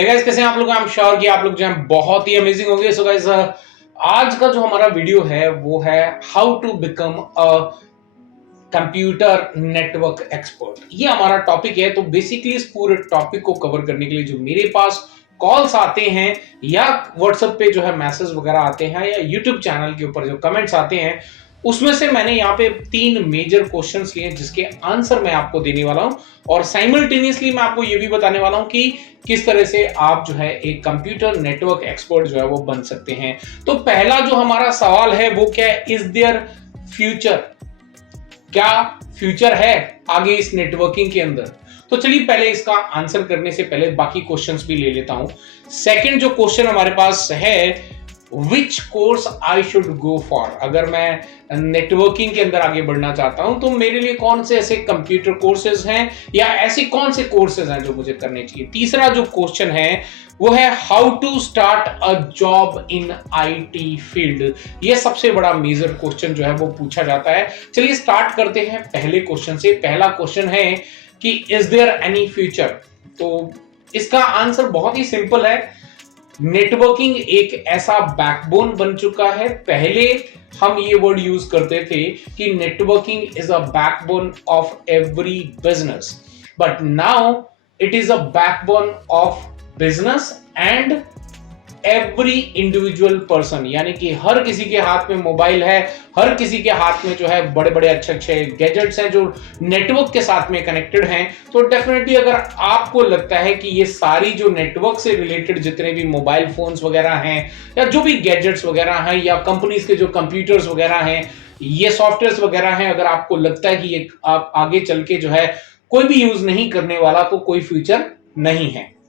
Hey guys, कैसे हैं आप लोग? आई एम श्योर कि आप लोग जो हैं बहुत ही अमेजिंग होंगे। सो गाइस, आज का जो हमारा वीडियो है वो है how to become a computer network expert. ये हमारा टॉपिक है। तो बेसिकली इस पूरे टॉपिक को कवर करने के लिए जो मेरे पास कॉल्स आते हैं या व्हाट्सएप पे जो है मैसेज वगैरह आते हैं या यूट्यूब चैनल के ऊपर जो कमेंट्स आते हैं, उसमें से मैंने यहाँ पे 3 मेजर क्वेश्चंस लिए जिसके आंसर मैं आपको देने वाला हूं और साइमल्टेनियसली मैं आपको ये भी बताने वाला हूं कि किस तरह से आप जो है एक कंप्यूटर नेटवर्क एक्सपर्ट जो है वो बन सकते हैं। तो पहला जो हमारा सवाल है वो क्या है? Is their future? क्या फ्यूचर है आगे इस नेटवर्किंग के अंदर? तो चलिए पहले इसका आंसर करने से पहले बाकी क्वेश्चंस भी ले लेता हूं। सेकंड जो क्वेश्चन हमारे पास है, which course I should go for? अगर मैं नेटवर्किंग के अंदर आगे बढ़ना चाहता हूं तो मेरे लिए कौन से ऐसे कंप्यूटर कोर्सेज हैं या ऐसे कौन से कोर्सेज हैं जो मुझे करने चाहिए। तीसरा जो क्वेश्चन है वो है how to start a job in IT field. ये सबसे बड़ा मेजर क्वेश्चन जो है वो पूछा जाता है। चलिए स्टार्ट करते हैं पहले क्वेश्चन से। पहला क्वेश्चन है कि इज देयर एनी फ्यूचर? तो इसका आंसर बहुत ही सिंपल है। नेटवर्किंग एक ऐसा बैकबोन बन चुका है। पहले हम ये वर्ड यूज करते थे कि networking is a backbone of every business, but now it is a backbone of business and every individual person. यानी कि हर किसी के हाथ में मोबाइल है, हर किसी के हाथ में जो है बड़े बड़े अच्छे अच्छे गैजेट्स हैं जो नेटवर्क के साथ में कनेक्टेड हैं। तो डेफिनेटली अगर आपको लगता है कि ये सारी जो नेटवर्क से रिलेटेड जितने भी मोबाइल फोन्स वगैरह हैं या जो भी गैजेट्स वगैरह हैं या कंपनीज के जो कंप्यूटर्स वगैरह हैं, ये सॉफ्टवेयर वगैरह हैं, अगर आपको लगता है कि ये आप आगे चल के जो है कोई भी यूज नहीं करने वाला, तो कोई फ्यूचर नहीं है।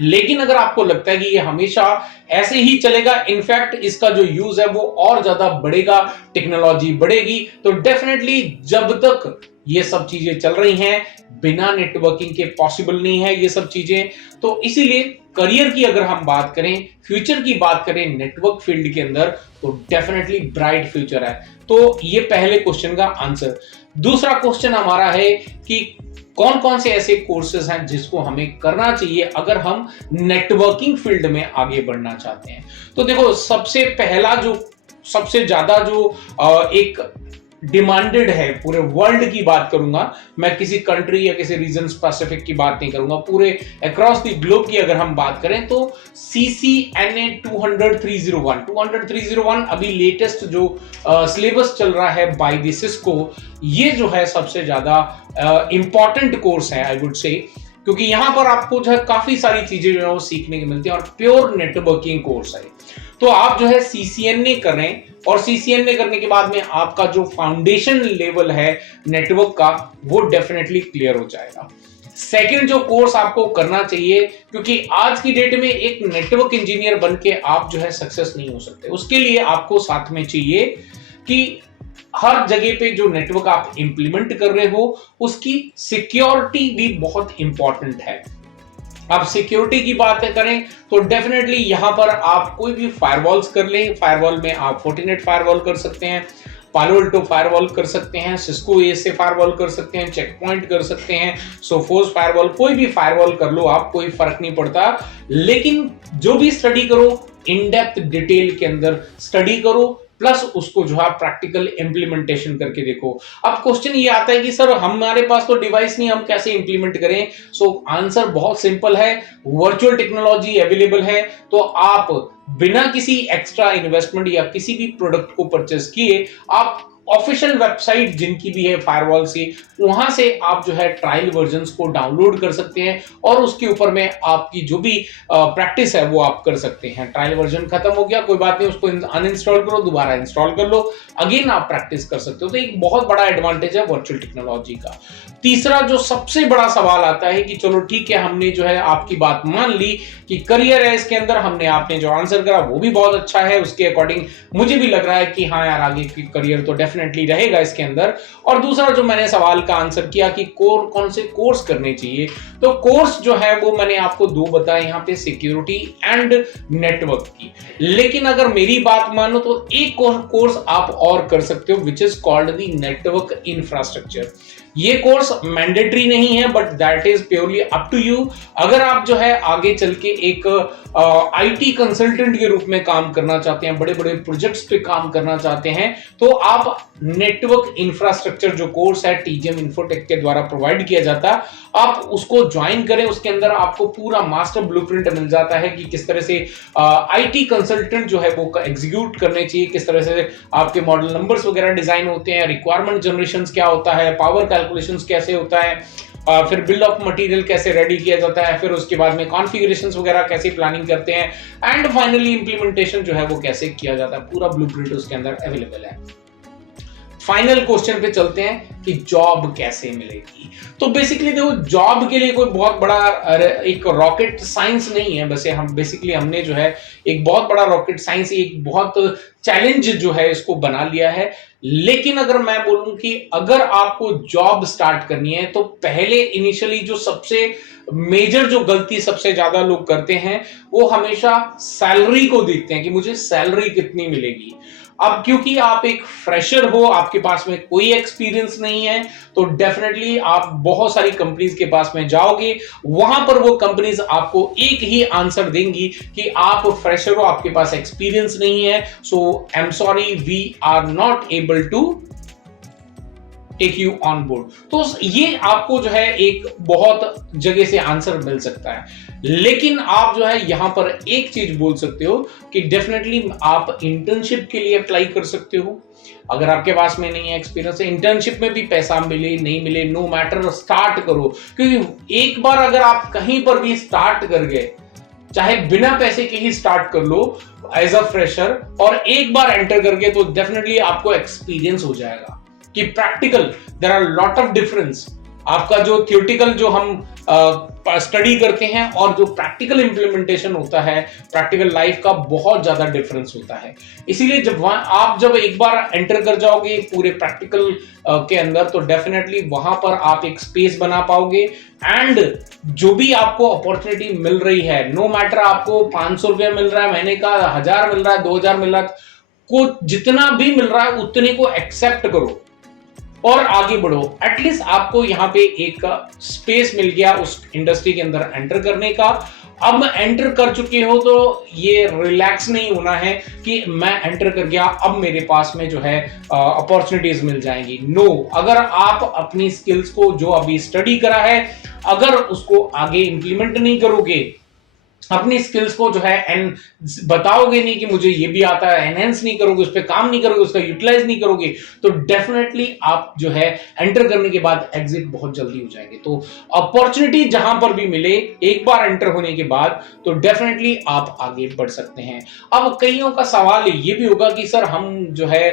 लेकिन अगर आपको लगता है कि ये हमेशा ऐसे ही चलेगा, इनफैक्ट इसका जो यूज है वो और ज्यादा बढ़ेगा, टेक्नोलॉजी बढ़ेगी, तो डेफिनेटली जब तक ये सब चीजें चल रही हैं बिना नेटवर्किंग के पॉसिबल नहीं है ये सब चीजें। तो इसीलिए करियर की अगर हम बात करें, फ्यूचर की बात करें नेटवर्क फील्ड के अंदर, तो डेफिनेटली ब्राइट फ्यूचर है। तो ये पहले क्वेश्चन का आंसर। दूसरा क्वेश्चन हमारा है कि कौन कौन से ऐसे कोर्सेज हैं जिसको हमें करना चाहिए अगर हम नेटवर्किंग फील्ड में आगे बढ़ना चाहते हैं। तो देखो, सबसे पहला जो सबसे ज्यादा जो एक डिमांडेड है, पूरे वर्ल्ड की बात करूंगा मैं, किसी कंट्री या किसी रीजन स्पेसिफिक की बात नहीं करूंगा, पूरे अक्रॉस द ग्लोब की अगर हम बात करें तो CCNA 200-301 अभी लेटेस्ट जो सिलेबस चल रहा है बाय द सिस्को, ये जो है सबसे ज्यादा इंपॉर्टेंट कोर्स है आई वुड से, क्योंकि यहां पर आपको जो है काफी सारी चीजें जो है वो सीखने की मिलती है और प्योर नेटवर्किंग कोर्स है। तो आप जो है CCNA करें और CCNA करने के बाद में आपका जो फाउंडेशन लेवल है नेटवर्क का वो डेफिनेटली क्लियर हो जाएगा। सेकंड जो कोर्स आपको करना चाहिए, क्योंकि आज की डेट में एक नेटवर्क इंजीनियर बन के आप जो है सक्सेस नहीं हो सकते, उसके लिए आपको साथ में चाहिए कि हर जगह पे जो नेटवर्क आप इंप्लीमेंट कर रहे हो उसकी सिक्योरिटी भी बहुत इंपॉर्टेंट है। आप सिक्योरिटी की बात करें तो डेफिनेटली यहां पर आप कोई भी फायरवॉल्स कर लें। फायरवॉल में आप फोर्टिनेट फायरवॉल कर सकते हैं, पालो अल्टो फायरवॉल कर सकते हैं, सिस्को ASA फायरवॉल कर सकते हैं, चेक पॉइंट कर सकते हैं, सोफोस फायरवॉल, कोई भी फायरवॉल कर लो आप, कोई फर्क नहीं पड़ता। लेकिन जो भी स्टडी करो, इन डेप्थ डिटेल के अंदर स्टडी करो, प्लस उसको जो है प्रैक्टिकल इंप्लीमेंटेशन करके देखो। अब क्वेश्चन ये आता है कि सर हमारे पास तो डिवाइस नहीं, हम कैसे इंप्लीमेंट करें? सो आंसर बहुत सिंपल है, वर्चुअल टेक्नोलॉजी अवेलेबल है। तो आप बिना किसी एक्स्ट्रा इन्वेस्टमेंट या किसी भी प्रोडक्ट को परचेस किए, आप ऑफिशियल वेबसाइट जिनकी भी है फायरवॉल से, वहां से आप जो है ट्रायल वर्जन्स को डाउनलोड कर सकते हैं और उसके ऊपर में आपकी जो भी प्रैक्टिस है वो आप कर सकते हैं। ट्रायल वर्जन खत्म हो गया, कोई बात नहीं, उसको अनइंस्टॉल करो, दोबारा इंस्टॉल कर लो, अगेन आप प्रैक्टिस कर सकते हो। तो एक बहुत बड़ा एडवांटेज है वर्चुअल टेक्नोलॉजी का। तीसरा जो सबसे बड़ा सवाल आता है कि चलो ठीक है, हमने जो है आपकी बात मान ली कि करियर है इसके अंदर, हमने आपने जो आंसर करा वो भी बहुत अच्छा है, उसके अकॉर्डिंग मुझे भी लग रहा है कि हाँ यार आगे की करियर तो डेफिनेटली रहेगा इसके अंदर। और दूसरा जो मैंने सवाल का आंसर किया कि कौन से कोर्स करने चाहिए, तो कोर्स जो है वो मैंने आपको 2 बताए यहाँ पे, सिक्योरिटी एंड नेटवर्क की। लेकिन अगर मेरी बात मानो तो एक कोर्स आप और कर सकते हो which is called the network infrastructure. ये कोर्स मैंडेटरी नहीं है, but that is purely up to you. अगर आप जो है आगे चल के एक आईटी कंसल्टेंट के रूप में काम करना चाहते हैं, बड़े बड़े प्रोजेक्ट्स पे काम करना चाहते हैं, तो आप नेटवर्क इंफ्रास्ट्रक्चर जो कोर्स है टीजीएम इन्फोटेक के द्वारा प्रोवाइड किया जाता है, आप उसको ज्वाइन करें। उसके अंदर आपको पूरा मास्टर ब्लूप्रिंट मिल जाता है कि किस तरह से आईटी कंसल्टेंट जो है वो एग्जीक्यूट करने चाहिए, किस तरह से आपके मॉडल नंबर्स वगैरह डिजाइन होते हैं, रिक्वायरमेंट जनरेशन क्या होता है, पावर कैलकुलेशंस कैसे होता है, फिर बिल ऑफ मटेरियल कैसे रेडी किया जाता है, फिर उसके बाद में कॉन्फ़िगरेशंस वगैरह कैसे प्लानिंग करते हैं, एंड फाइनली इंप्लीमेंटेशन जो है वो कैसे किया जाता है, पूरा ब्लूप्रिंट उसके अंदर अवेलेबल है। फाइनल क्वेश्चन पे चलते हैं कि जॉब कैसे मिलेगी। तो बेसिकली देखो, जॉब के लिए कोई बहुत बड़ा एक रॉकेट साइंस नहीं है। वैसे हमने जो है एक बहुत बड़ा रॉकेट साइंस, एक बहुत चैलेंज जो है इसको बना लिया है। लेकिन अगर मैं बोलूं कि अगर आपको जॉब स्टार्ट करनी है, तो पहले इनिशियली जो सबसे मेजर जो गलती सबसे ज्यादा लोग करते हैं, वो हमेशा सैलरी को देखते हैं कि मुझे सैलरी कितनी मिलेगी। अब क्योंकि आप एक फ्रेशर हो, आपके पास में कोई एक्सपीरियंस नहीं है, तो डेफिनेटली आप बहुत सारी कंपनीज के पास में जाओगे, वहां पर वो कंपनीज आपको एक ही आंसर देंगी कि आप फ्रेशर हो, आपके पास एक्सपीरियंस नहीं है, so I am sorry, we are not able to take you on board. तो ये आपको जो है एक बहुत जगह से आंसर मिल सकता है। लेकिन आप जो है यहां पर एक चीज बोल सकते हो कि डेफिनेटली आप इंटर्नशिप के लिए अप्लाई कर सकते हो। अगर आपके पास में नहीं है एक्सपीरियंस, इंटर्नशिप में भी पैसा मिले नहीं मिले, नो मैटर, स्टार्ट करो। क्योंकि एक बार अगर आप कहीं पर भी स्टार्ट कर गए, चाहे बिना पैसे के ही स्टार्ट कर लो एज अ फ्रेशर, और एक बार एंटर करके, तो डेफिनेटली आपको एक्सपीरियंस हो जाएगा कि practical there are lot of difference. आपका जो थ्योरेटिकल जो हम स्टडी करते हैं और जो प्रैक्टिकल इंप्लीमेंटेशन होता है, प्रैक्टिकल लाइफ का बहुत ज्यादा डिफरेंस होता है। इसीलिए जब एक बार एंटर कर जाओगे पूरे प्रैक्टिकल के अंदर, तो डेफिनेटली वहां पर आप एक स्पेस बना पाओगे। एंड जो भी आपको अपॉर्चुनिटी मिल रही है, नो मैटर आपको 500 रुपया मिल रहा है महीने का, 1000 मिल रहा है, 2000 मिल रहा है, को जितना भी मिल रहा है उतने को एक्सेप्ट करो और आगे बढ़ो। एटलीस्ट आपको यहाँ पे एक स्पेस मिल गया उस इंडस्ट्री के अंदर एंटर करने का। अब एंटर कर चुके हो तो ये रिलैक्स नहीं होना है कि मैं एंटर कर गया, अब मेरे पास में जो है अपॉर्चुनिटीज मिल जाएंगी। नो, अगर आप अपनी स्किल्स को जो अभी स्टडी करा है, अगर उसको आगे इंप्लीमेंट नहीं करोगे, अपनी स्किल्स को जो है बताओगे नहीं कि मुझे ये भी आता है, एनहेंस नहीं करोगे, उस पर काम नहीं करोगे, उसका यूटिलाइज नहीं करोगे, तो डेफिनेटली आप जो है एंटर करने के बाद एग्जिट बहुत जल्दी हो जाएंगे। तो अपॉर्चुनिटी जहां पर भी मिले एक बार एंटर होने के बाद, तो डेफिनेटली आप आगे बढ़ सकते हैं। अब कईयों का सवाल ये भी होगा कि सर हम जो है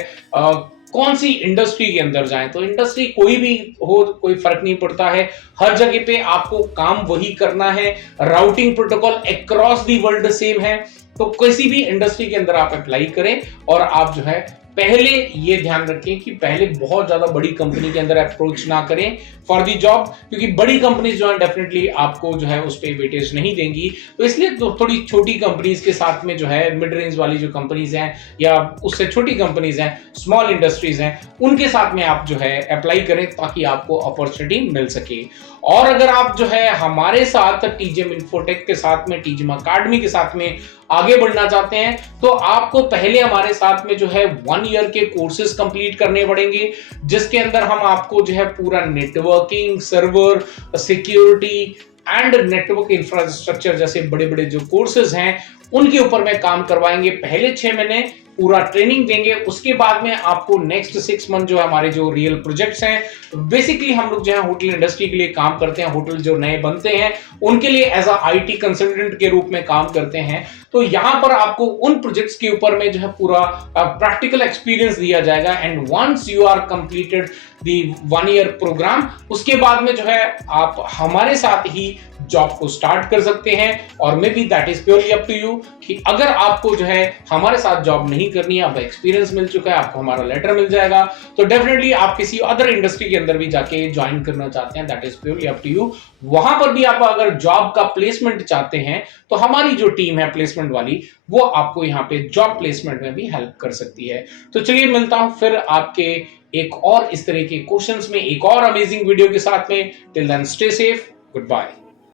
कौन सी इंडस्ट्री के अंदर जाएं। तो इंडस्ट्री कोई भी हो, कोई फर्क नहीं पड़ता है, हर जगह पे आपको काम वही करना है। Routing protocol across the world same है। तो किसी भी इंडस्ट्री के अंदर आप अप्लाई करें, और आप जो है पहले ये ध्यान रखें कि पहले बहुत ज्यादा बड़ी कंपनी के अंदर अप्रोच ना करें फॉर दी जॉब, क्योंकि बड़ी कंपनीज जो है डेफिनेटली आपको जो है उस पर वेटेज नहीं देंगी। तो इसलिए थोड़ी छोटी कंपनीज के साथ में जो है मिड रेंज वाली जो कंपनीज हैं या उससे छोटी कंपनीज हैं, स्मॉल इंडस्ट्रीज हैं, उनके साथ में आप जो है अप्लाई करें ताकि आपको अपॉर्चुनिटी मिल सके। और अगर आप जो है हमारे साथ टीजीएम इन्फोटेक के साथ में, टीजीएम अकेडमी के साथ में आगे बढ़ना चाहते हैं, तो आपको पहले हमारे साथ में जो है 1 ईयर के कोर्सेज कंप्लीट करने पड़ेंगे, जिसके अंदर हम आपको जो है पूरा networking, server, security and network infrastructure जैसे बड़े बड़े जो कोर्सेज हैं उनके ऊपर में काम करवाएंगे। पहले 6 महीने पूरा ट्रेनिंग देंगे, उसके बाद में आपको नेक्स्ट 6 मंथ जो है हमारे जो रियल प्रोजेक्ट्स हैं, बेसिकली हम लोग जो है होटल इंडस्ट्री के लिए काम करते हैं। होटल जो नए बनते हैं उनके लिए एज अ आईटी कंसल्टेंट के रूप में काम करते हैं। तो यहां पर आपको उन प्रोजेक्ट्स के ऊपर में जो है पूरा प्रैक्टिकल एक्सपीरियंस दिया जाएगा। And once you are completed the 1 year programme, उसके बाद में जो है आप हमारे साथ ही जॉब को स्टार्ट कर सकते हैं। और maybe that is purely up to you कि अगर आपको जो है हमारे साथ जॉब नहीं करनी है, अब एक्सपीरियंस मिल चुका है, आपको हमारा लेटर मिल जाएगा, तो डेफिनेटली आप किसी अदर इंडस्ट्री के अंदर भी जाके ज्वाइन करना चाहते हैं, that is purely up to you. वहां पर भी आप अगर जॉब का प्लेसमेंट चाहते हैं, तो हमारी जो टीम है प्लेसमेंट वाली, वो आपको यहाँ पे जॉब प्लेसमेंट में भी हेल्प कर सकती है। तो चलिए मिलता हूं फिर आपके एक और इस तरह के क्वेश्चंस में एक और अमेजिंग वीडियो के साथ में। Till then stay safe, good bye.